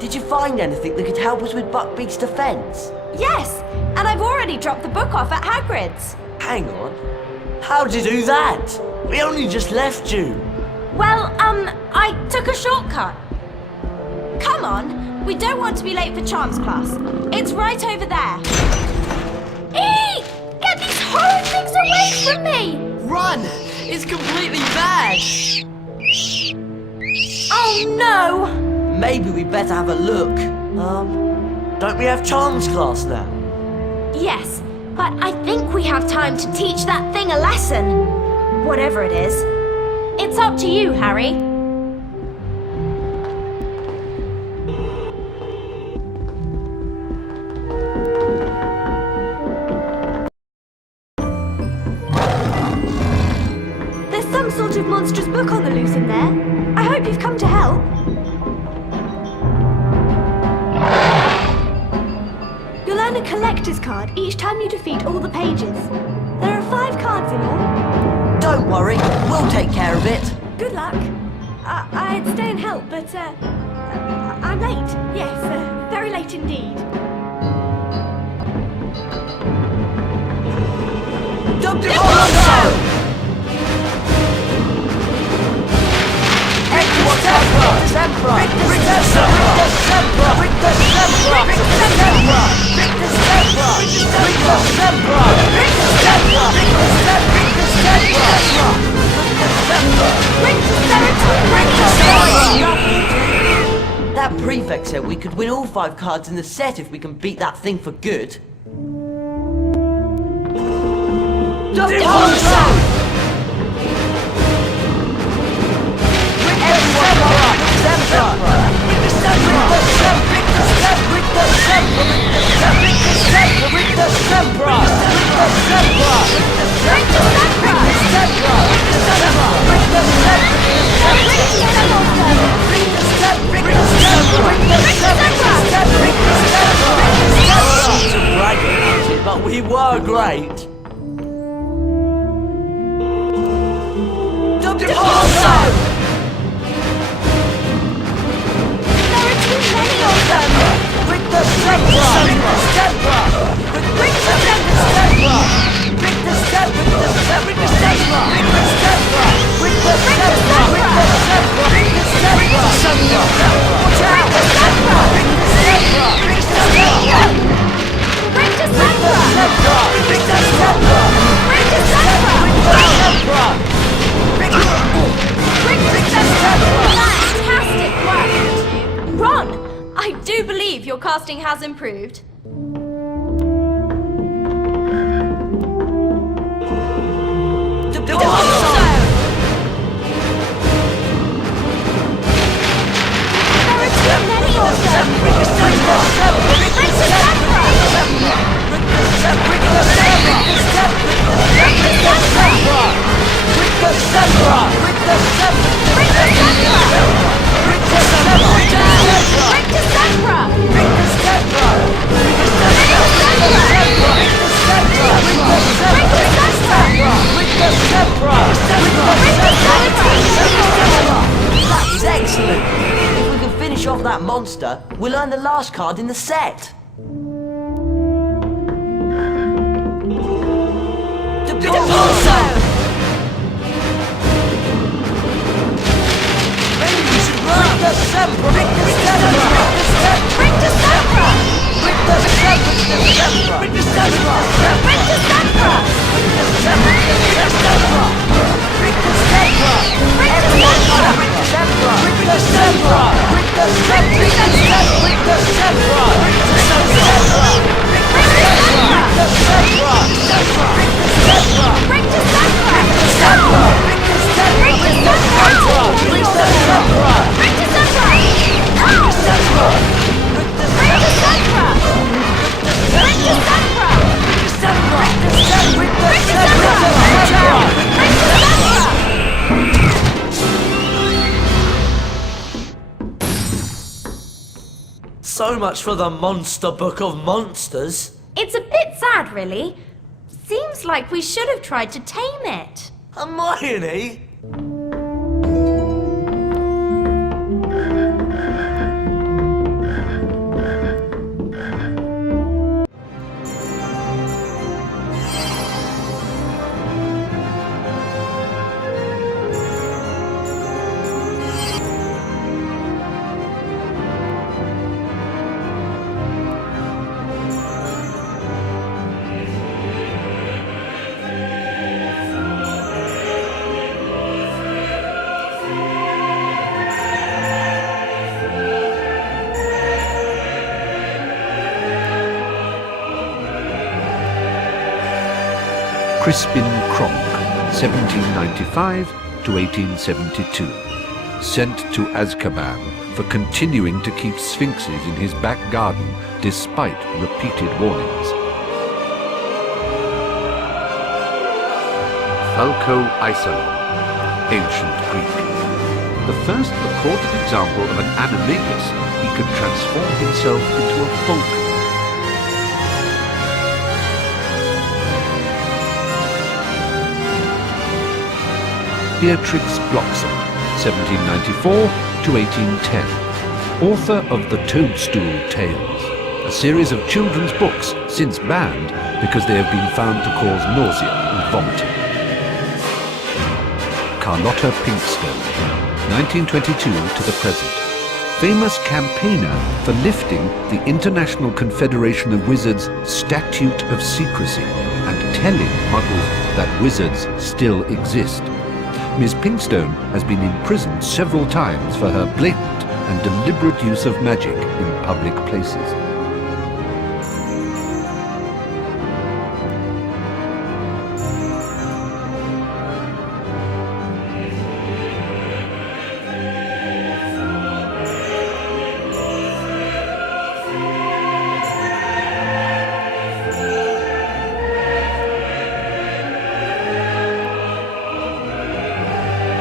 Did you find anything that could help us with Buckbeak's defense? Yes, and I've already dropped the book off at Hagrid's. Hang on. How'd you do that? We only just left you. Well, I took a shortcut. Come on, we don't want to be late for Charms class. It's right over there. Eee! Get these horrid things away from me! Run! It's completely bad! Oh no! Maybe we better have a look. Don't we have Charms class now? Yes, but I think we have time to teach that thing a lesson. Whatever it is. It's up to you, Harry. There's some sort of monstrous book on the loose in there. I hope you've come to help. You'll earn a collector's card each time you defeat all the pages. There are 5 cards in all. Don't worry, we'll take care of it. Good luck. I'd stay and help, but I'm late. Yes, very late indeed. That prefect said we could win all 5 cards in the set if we can beat that thing for good. But we were great. Fantastic work! Ron, I do believe your casting has improved. Monstrous! quicker, we'll earn the last card in the set. So much for the Monster Book of Monsters. It's a bit sad, really. Seems like we should have tried to tame it. Hermione? Crispin Kronk, 1795 to 1872. Sent to Azkaban for continuing to keep sphinxes in his back garden despite repeated warnings. Falco Isolon, ancient Greek. The first recorded example of an animagus, he could transform himself into a falcon. Beatrix Bloxham, 1794 to 1810, author of The Toadstool Tales, a series of children's books since banned because they have been found to cause nausea and vomiting. Carlotta Pinkstone, 1922 to the present, famous campaigner for lifting the International Confederation of Wizards' Statute of Secrecy and telling muggles that wizards still exist. Ms. Pinkstone has been imprisoned several times for her blatant and deliberate use of magic in public places.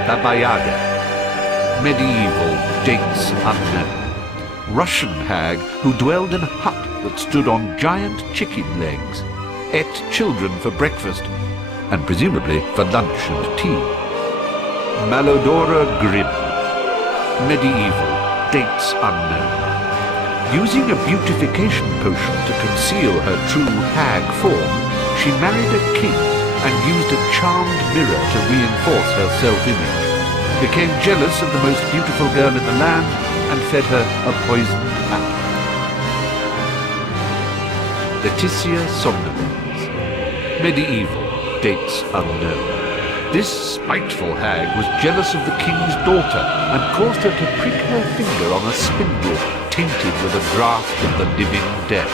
Baba Yaga. Medieval, dates unknown. Russian hag who dwelled in a hut that stood on giant chicken legs, ate children for breakfast, and presumably for lunch and tea. Malodora Grimm. Medieval, dates unknown. Using a beautification potion to conceal her true hag form, she married a king and used a charmed mirror to reinforce her self-image, became jealous of the most beautiful girl in the land, and fed her a poisoned apple. Laetitia Somnolens. Medieval, dates unknown. This spiteful hag was jealous of the king's daughter and caused her to prick her finger on a spindle tainted with a draught of the living death.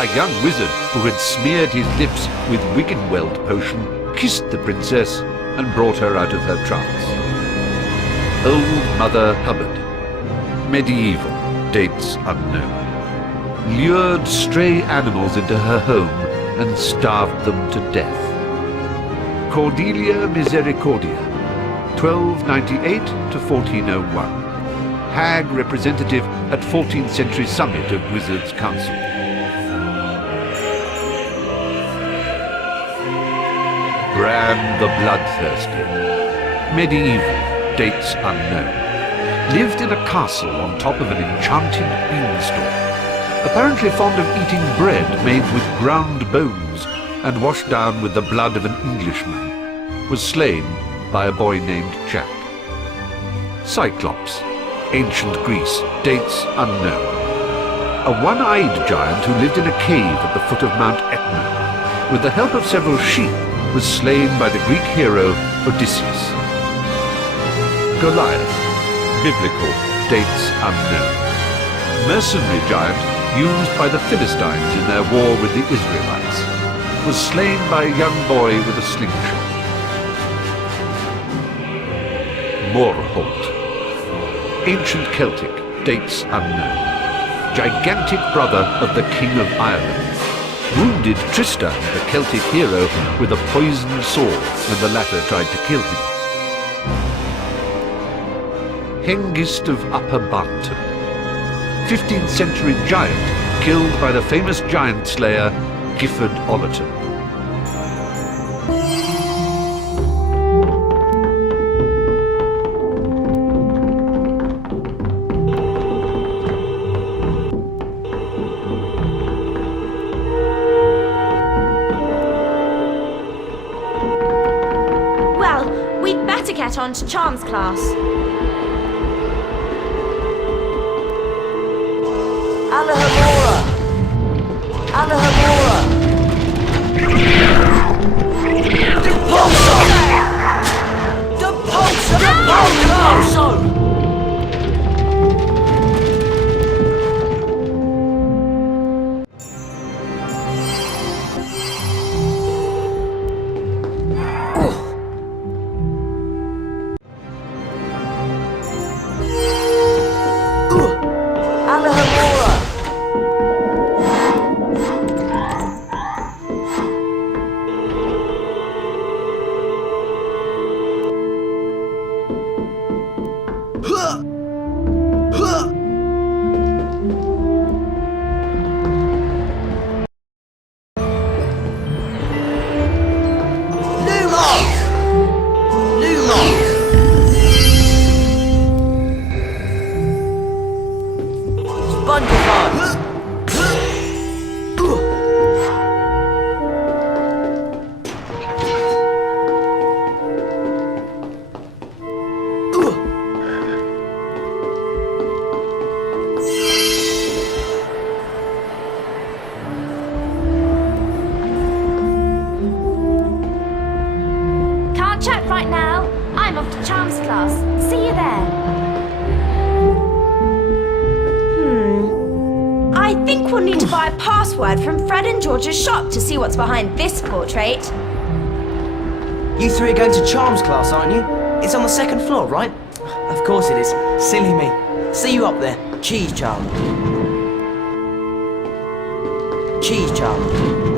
A young wizard who had smeared his lips with Wiggenweld potion kissed the princess and brought her out of her trance. Old Mother Hubbard. Medieval, dates unknown. Lured stray animals into her home and starved them to death. Cordelia Misericordia, 1298 to 1401. Hag representative at 14th century summit of Wizards' Council. Bran the Bloodthirsty. Medieval, dates unknown. lived in a castle on top of an enchanted beanstalk. Apparently fond of eating bread made with ground bones and washed down with the blood of an Englishman, was slain by a boy named Jack. Cyclops, ancient Greece, dates unknown. A one-eyed giant who lived in a cave at the foot of Mount Etna, with the help of several sheep, was slain by the Greek hero Odysseus. Goliath, biblical, dates unknown. Mercenary giant used by the Philistines in their war with the Israelites, was slain by a young boy with a slingshot. Morholt, ancient Celtic, dates unknown. Gigantic brother of the King of Ireland, wounded Tristan, the Celtic hero, with a poisoned sword when the latter tried to kill him. Hengist of Upper Barton, 15th century giant killed by the famous giant slayer Gifford Ollerton. Well, we'd better get on to Charms class. Alahamora! Alahamora! Depulso! Depulso! Depulso! Alahamora! Can't chat right now. I'm off to Charms class. See you there. I think we'll need to buy a password from Fred and George's shop to see what's behind this portrait. You three are going to Charms class, aren't you? It's on the second floor, right? Of course it is. Silly me. See you up there. Cheese charm. Cheese charm.